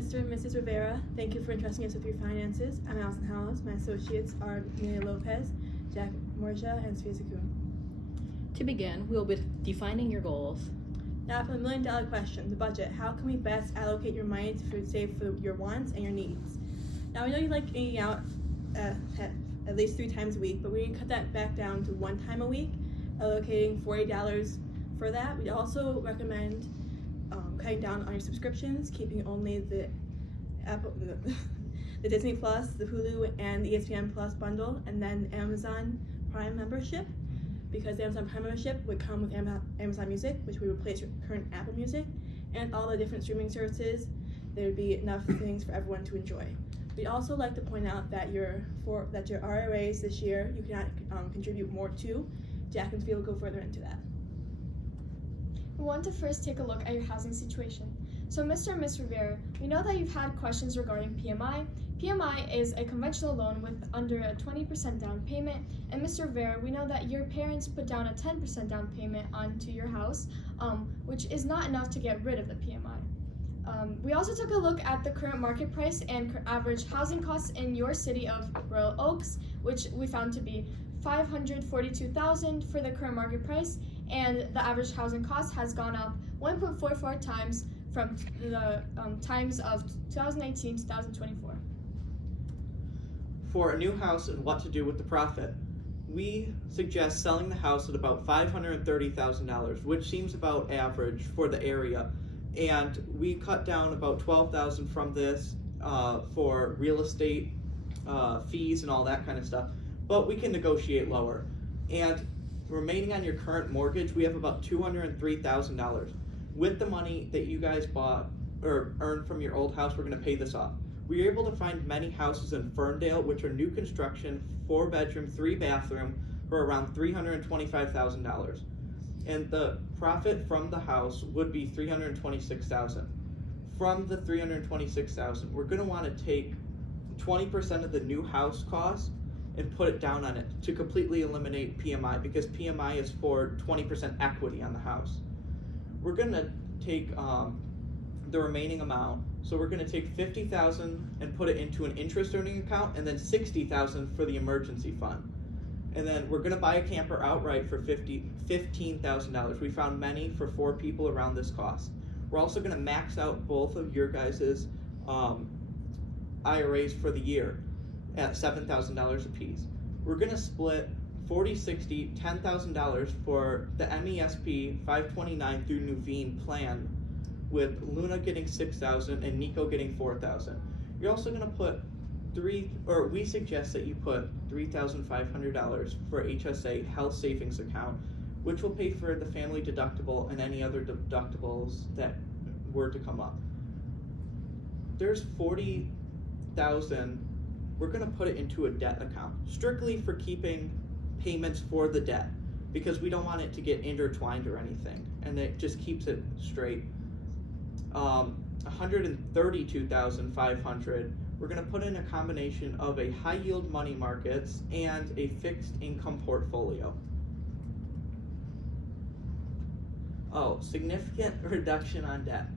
Mr. and Mrs. Rivera, thank you for entrusting us with your finances. I'm Allison Howells. My associates are Amelia Lopez, Jack Morja, and Sofia Kuhn. To begin, we will be defining your goals. Now for the million-dollar question, the budget. How can we best allocate your money to save for your wants and your needs? Now we know you like eating out at least 3 times a week, but we cut that back down to 1 time a week, allocating $40 for that. We also recommend cutting down on your subscriptions, keeping only the Disney Plus, the Hulu, and the ESPN Plus bundle, and then Amazon Prime membership, because the Amazon Prime membership would come with Amazon Music, which would replace your current Apple Music, and all the different streaming services. There would be enough things for everyone to enjoy. We'd also like to point out that your IRAs this year you cannot contribute more to. Jack and Sophia will go further into that. We want to first take a look at your housing situation. So Mr. and Ms. Rivera, we know that you've had questions regarding PMI. PMI is a conventional loan with under a 20% down payment. And Mr. Rivera, we know that your parents put down a 10% down payment onto your house, which is not enough to get rid of the PMI. We also took a look at the current market price and average housing costs in your city of Royal Oaks, which we found to be $542,000 for the current market price, and the average housing cost has gone up 1.44 times from the times of 2019 to 2024. For a new house and what to do with the profit, we suggest selling the house at about $530,000, which seems about average for the area. And we cut down about $12,000 from this for real estate fees and all that kind of stuff. But we can negotiate lower. And remaining on your current mortgage, we have about $203,000. With the money that you guys bought or earned from your old house, we're going to pay this off. We were able to find many houses in Ferndale, which are new construction, 4-bedroom, 3-bathroom, for around $325,000. And the profit from the house would be $326,000. From the $326,000, we're going to want to take 20% of the new house cost and put it down on it to completely eliminate PMI, because PMI is for 20% equity on the house. We're going to take the remaining amount, so we're going to take $50,000 and put it into an interest earning account, and then $60,000 for the emergency fund. And then we're going to buy a camper outright for $15,000. We found many for 4 people around this cost. We're also going to max out both of your guys' IRAs for the year at $7,000 apiece. We're going to split $40, $60, $10,000 for the MESP 529 through Nuveen plan, with Luna getting $6,000 and Nico getting $4,000. You're also going to put we suggest that you put $3,500 for HSA health savings account, which will pay for the family deductible and any other deductibles that were to come up. There's $40,000. We're going to put it into a debt account, strictly for keeping payments for the debt, because we don't want it to get intertwined or anything, and it just keeps it straight. $132,500. We're going to put in a combination of a high yield money markets and a fixed income portfolio. Significant reduction on debt.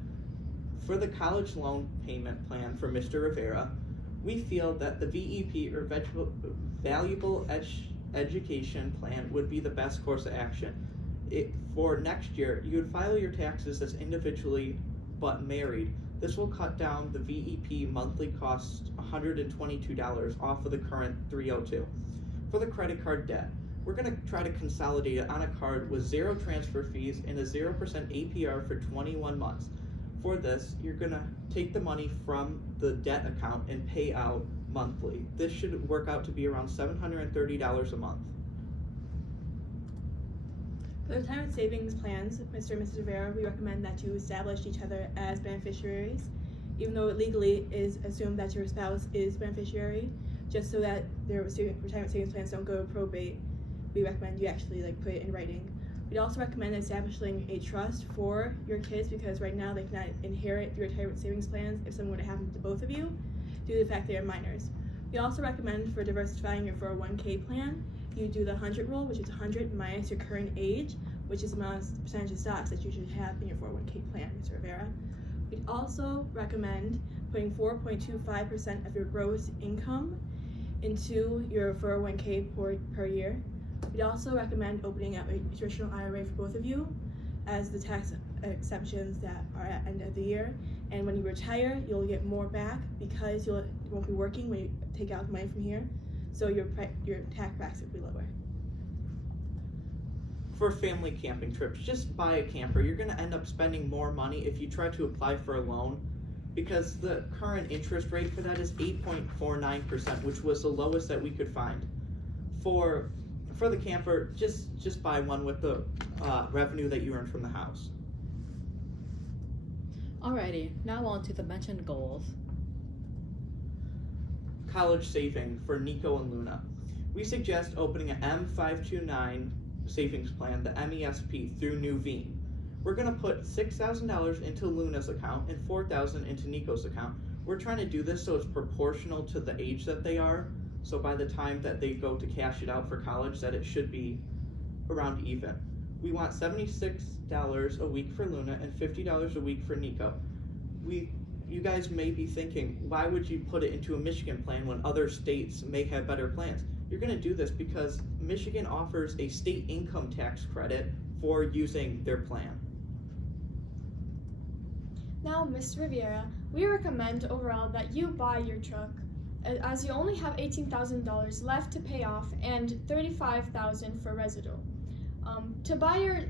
For the college loan payment plan for Mr. Rivera, we feel that the VEP, or Valuable Education Plan, would be the best course of action. For next year, you would file your taxes as individually but married. This will cut down the VEP monthly cost $122 off of the current $302. For the credit card debt, we're going to try to consolidate it on a card with 0 transfer fees and a 0% APR for 21 months. For this, you're going to take the money from the debt account and pay out monthly. This should work out to be around $730 a month. For retirement savings plans, Mr. and Mrs. Rivera, we recommend that you establish each other as beneficiaries, even though it legally is assumed that your spouse is beneficiary, just so that their retirement savings plans don't go to probate. We recommend you actually put it in writing. We'd also recommend establishing a trust for your kids, because right now they cannot inherit the retirement savings plans if something were to happen to both of you, due to the fact they are minors. We also recommend, for diversifying your 401k plan, you do the 100 rule, which is 100 minus your current age, which is the amount of percentage of stocks that you should have in your 401k plan, Mr. Rivera. We'd also recommend putting 4.25% of your gross income into your 401k per year. We'd also recommend opening up a traditional IRA for both of you, as the tax exemptions that are at end of the year. And when you retire, you'll get more back because you won't be working when you take out the money from here. So your tax bracket will be lower. For family camping trips, just buy a camper. You're going to end up spending more money if you try to apply for a loan, because the current interest rate for that is 8.49%, which was the lowest that we could find. For the camper, just buy one with the revenue that you earn from the house. Alrighty, now on to the mentioned goals. College saving for Nico and Luna. We suggest opening an M529 savings plan, the MESP, through Nuveen. We're going to put $6,000 into Luna's account and $4,000 into Nico's account. We're trying to do this so it's proportional to the age that they are. So by the time that they go to cash it out for college, that it should be around even. We want $76 a week for Luna and $50 a week for Nico. You guys may be thinking, why would you put it into a Michigan plan when other states may have better plans? You're going to do this because Michigan offers a state income tax credit for using their plan. Now, Ms. Riviera, we recommend overall that you buy your truck, as you only have $18,000 left to pay off and $35,000 for residual. To buy your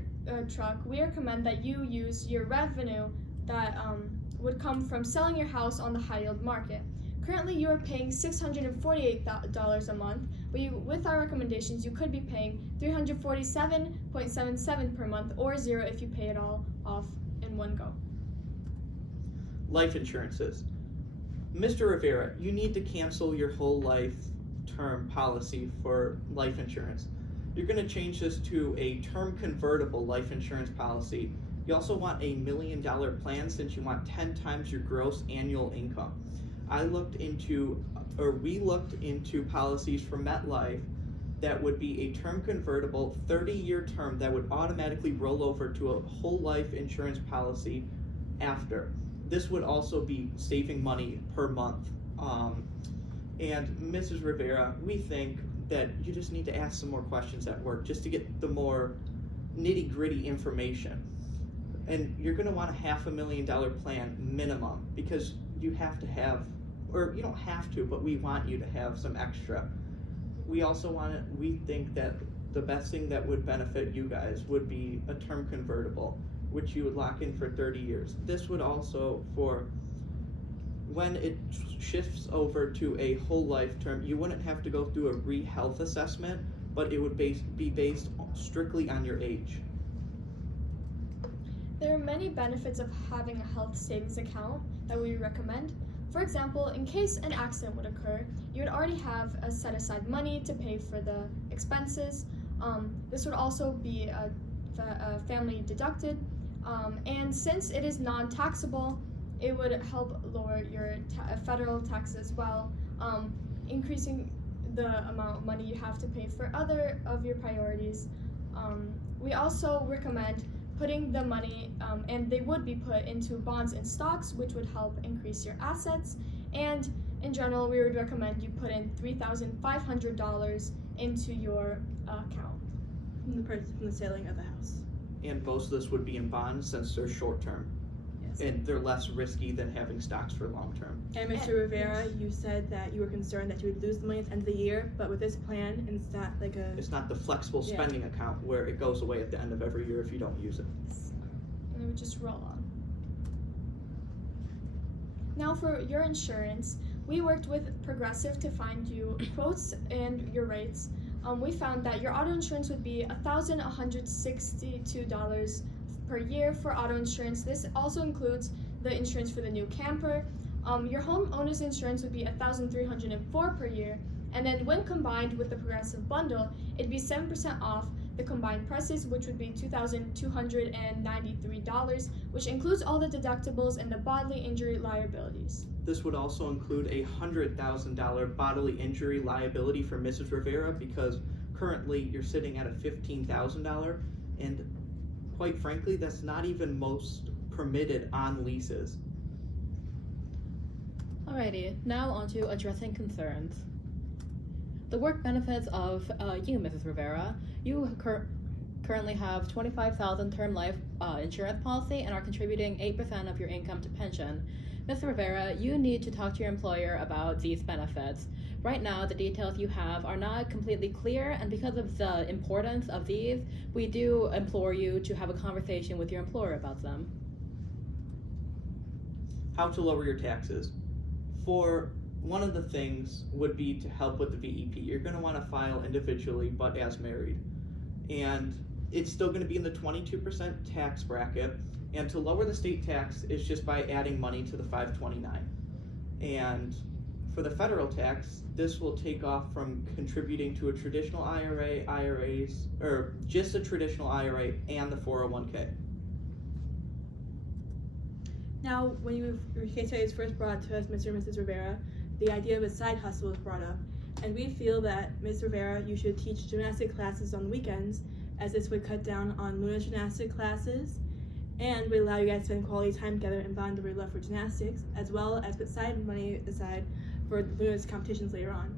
truck, we recommend that you use your revenue that would come from selling your house on the high yield market. Currently, you are paying $648 a month, but with our recommendations, you could be paying $347.77 per month, or $0 if you pay it all off in one go. Life insurances. Mr. Rivera, you need to cancel your whole life term policy for life insurance. You're going to change this to a term convertible life insurance policy. You also want a $1 million plan, since you want 10 times your gross annual income. We looked into policies from MetLife that would be a term convertible 30-year term that would automatically roll over to a whole life insurance policy after. This would also be saving money per month. And Mrs. Rivera, we think that you just need to ask some more questions at work just to get the more nitty-gritty information. And you're going to want a $500,000 plan minimum, because you have to have, or you don't have to, but we want you to have some extra. We think that the best thing that would benefit you guys would be a term convertible, which you would lock in for 30 years. This would also, for when it shifts over to a whole life term, you wouldn't have to go through a re-health assessment, but it would be based strictly on your age. There are many benefits of having a health savings account that we recommend. For example, in case an accident would occur, you would already have a set aside money to pay for the expenses. This would also be family deducted. And since it is non-taxable, it would help lower your federal taxes as well, increasing the amount of money you have to pay for other of your priorities. We also recommend putting the money, and they would be put into bonds and stocks, which would help increase your assets. And in general, we would recommend you put in $3,500 into your account. From the selling of the house. And most of this would be in bonds, since they're short term. Yes. And they're less risky than having stocks for long term. And Mr. Rivera, you said that you were concerned that you would lose the money at the end of the year, but with this plan, it's not like It's not the flexible spending account where it goes away at the end of every year if you don't use it. And it would just roll on. Now for your insurance, we worked with Progressive to find you quotes and your rates. We found that your auto insurance would be $1,162 per year for auto insurance. This also includes the insurance for the new camper. Your homeowner's insurance would be $1,304 per year, and then when combined with the Progressive bundle, it'd be 7% off the combined prices, which would be $2,293, which includes all the deductibles and the bodily injury liabilities. This would also include a $100,000 bodily injury liability for Mrs. Rivera, because currently you're sitting at a $15,000, and quite frankly, that's not even most permitted on leases. Alrighty, now on to addressing concerns. The work benefits of you, Mrs. Rivera. You currently have $25,000 term life insurance policy and are contributing 8% of your income to pension. Ms. Rivera, you need to talk to your employer about these benefits. Right now, the details you have are not completely clear, and because of the importance of these, we do implore you to have a conversation with your employer about them. How to lower your taxes. For one of the things would be to help with the VEP. You're going to want to file individually, but as married. And it's still going to be in the 22% tax bracket. And to lower the state tax is just by adding money to the 529. And for the federal tax, this will take off from contributing to a traditional IRA, IRAs, or just a traditional IRA and the 401k. Now, when your case study was first brought to us, Mr. and Mrs. Rivera, the idea of a side hustle was brought up, and we feel that, Ms. Rivera, you should teach gymnastic classes on the weekends, as this would cut down on lunar gymnastic classes, and would allow you guys to spend quality time together and bond over your love for gymnastics, as well as put side money aside for lunar competitions later on.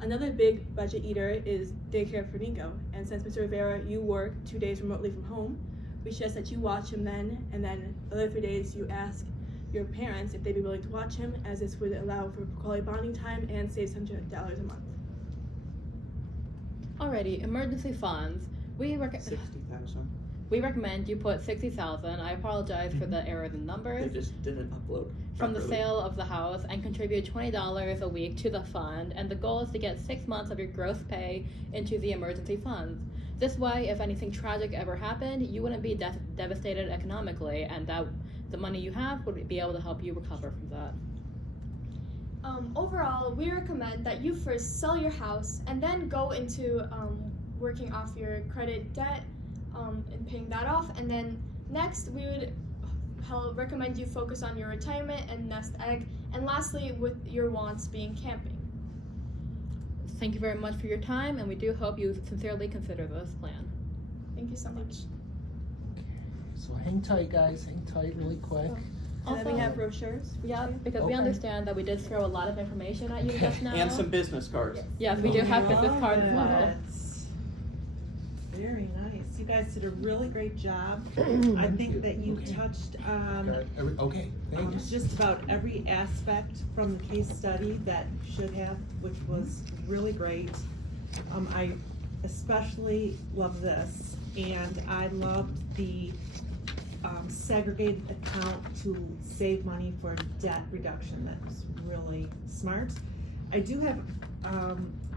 Another big budget eater is daycare for Nico, and since Mr. Rivera, you work 2 days remotely from home, we suggest that you watch him then, and then the other 3 days you ask your parents if they'd be willing to watch him, as this would allow for quality bonding time and save $100 a month. Alrighty, emergency funds. We recommend you put $60,000. I apologize for the error in the numbers. They just didn't upload From the properly. sale of the house, and contribute $20 a week to the fund, and the goal is to get 6 months of your gross pay into the emergency funds. This way, if anything tragic ever happened, you wouldn't be devastated economically, and that the money you have would be able to help you recover from that. Overall, we recommend that you first sell your house and then go into working off your credit debt and paying that off. And then next, we would recommend you focus on your retirement and nest egg. And lastly, with your wants being camping. Thank you very much for your time, and we do hope you sincerely consider this plan. Thank you so much. So hang tight, guys. Hang tight really quick. And then we Also- have brochures. Yeah, because we Okay. understand that we did throw a lot of information at you Okay. just now. And some business cards. Yes, we do have business cards as well. Yes. Very nice. You guys did a really great job. I Thank think that you Okay. touched on Okay, thank you. just about every aspect from the case study that you should have, which was really great. I especially love this, and I loved the segregated account to save money for debt reduction. That was really smart. I do have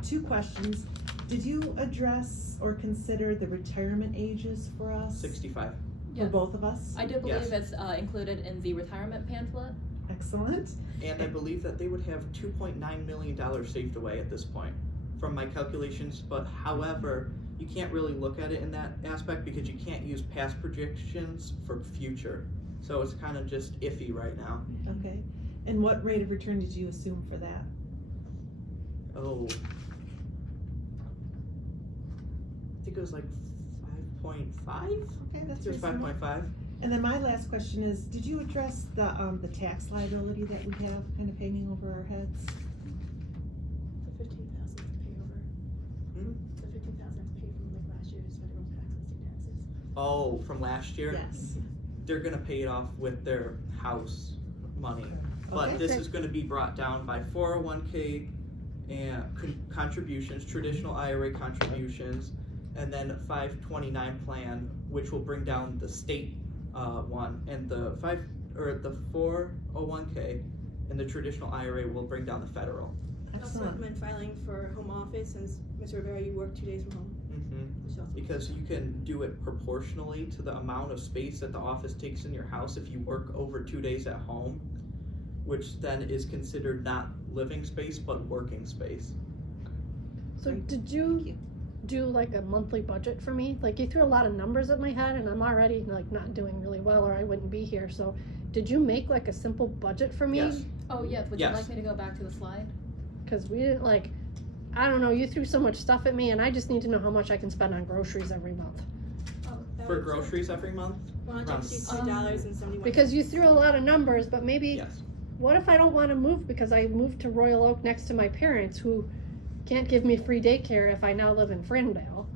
2 questions. Did you address or consider the retirement ages for us? 65. For both of us? I do believe Yes. it's included in the retirement pamphlet. Excellent. And I believe that they would have $2.9 million saved away at this point from my calculations, but however, you can't really look at it in that aspect because you can't use past projections for future. So it's kind of just iffy right now. Okay. And what rate of return did you assume for that? Oh. I think it was like 5.5? Okay, that's It was reasonable. 5.5. And then my last question is, did you address the tax liability that we have kind of hanging over our heads? The 15,000 to pay over. Hmm? The 15,000 to pay from like last year's federal tax and state taxes. Oh, from last year? Yes. They're gonna pay it off with their house money. But Okay. this is gonna be brought down by 401k and contributions, traditional IRA contributions, and then 529 plan, which will bring down the state one, and the 401k and the traditional IRA will bring down the federal. I also Excellent. recommend filing for home office, since Mr. Rivera, you work 2 days from home. Which also- Because you can do it proportionally to the amount of space that the office takes in your house if you work over 2 days at home, which then is considered not living space but working space. So Great. did Thank you you. do like a monthly budget for me? Like you threw a lot of numbers at my head and I'm already like not doing really well or I wouldn't be here. So did you make like a simple budget for me? Yes. Oh yes, would Yes. you like me to go back to the slide? Cause we didn't like, I don't know, you threw so much stuff at me and I just need to know how much I can spend on groceries every month. Oh, that For would- groceries every month? $153.71. Because you threw a lot of numbers, but maybe, Yes. what if I don't wanna move because I moved to Royal Oak next to my parents who can't give me free daycare if I now live in Ferndale?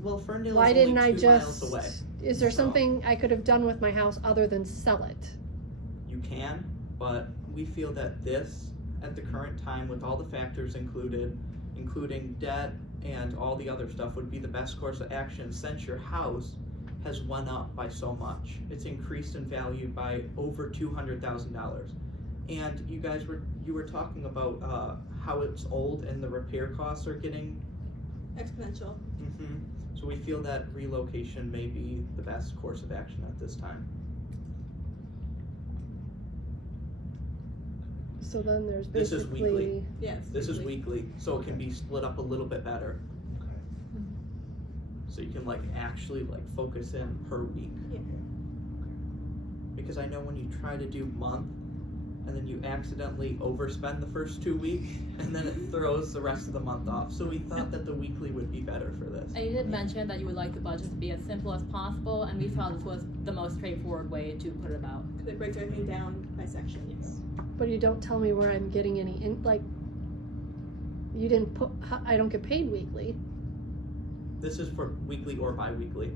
Well, Ferndale Why is didn't only I 2 miles just, away. is there So- something I could have done with my house other than sell it? You can, but we feel that this, at the current time, with all the factors included, including debt and all the other stuff, would be the best course of action since your house has went up by so much. It's increased in value by over $200,000. And you were talking about how it's old and the repair costs are getting. Exponential. So we feel that relocation may be the best course of action at this time. So then there's This is basically. weekly. Yes. This is weekly, so it can be split up a little bit better. Okay. So you can actually focus in per week. Yeah. Because I know when you try to do month and then you accidentally overspend the first 2 weeks and then it throws the rest of the month off. So we thought that the weekly would be better for this. And you did mention that you would like the budget to be as simple as possible, and we thought this was the most straightforward way to put it about. Because it breaks everything down by section, yes. But you don't tell me where I'm getting any, you didn't put, I don't get paid weekly. This is for weekly or bi-weekly.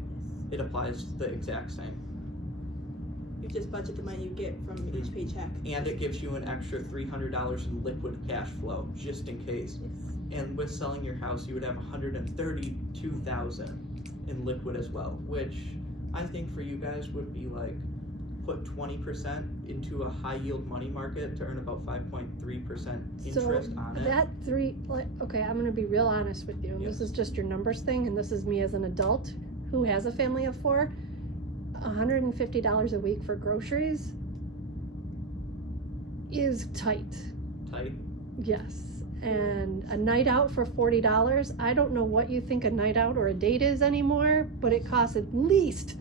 It applies the exact same. You just budget the money you get from each paycheck. And it gives you an extra $300 in liquid cash flow, just in case. Yes. And with selling your house, you would have $132,000 in liquid as well, which I think for you guys would be put 20% into a high yield money market to earn about 5.3% interest on it. That okay, I'm gonna be real honest with you, and this is just your numbers thing, and this is me as an adult who has a family of 4. $150 a week for groceries is tight. Tight. Yes. And a night out for $40, I don't know what you think a night out or a date is anymore, but it costs at least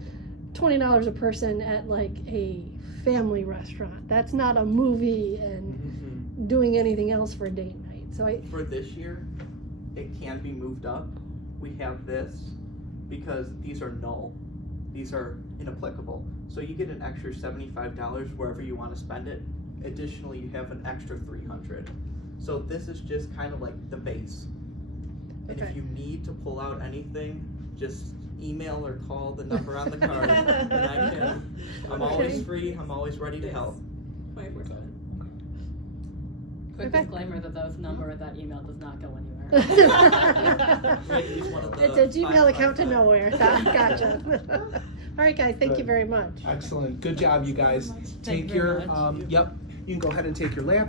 $20 a person at a family restaurant. That's not a movie and doing anything else for a date night. So For this year, it can be moved up. We have this because these are null. These are inapplicable. So you get an extra $75 wherever you want to spend it. Additionally, you have an extra $300. So this is just kind of the base. And Okay. if you need to pull out anything, just email or call the number on the card. And I'm always free. I'm always ready to Yes. help. 24/7. Quick Okay. disclaimer that that email does not go anywhere. Use one of the It's a Gmail 555. account to nowhere. Gotcha. All right, guys, thank you Good. very much. Excellent. Good job, you guys. Thank Take you very your, much. you can go ahead and take your laptop.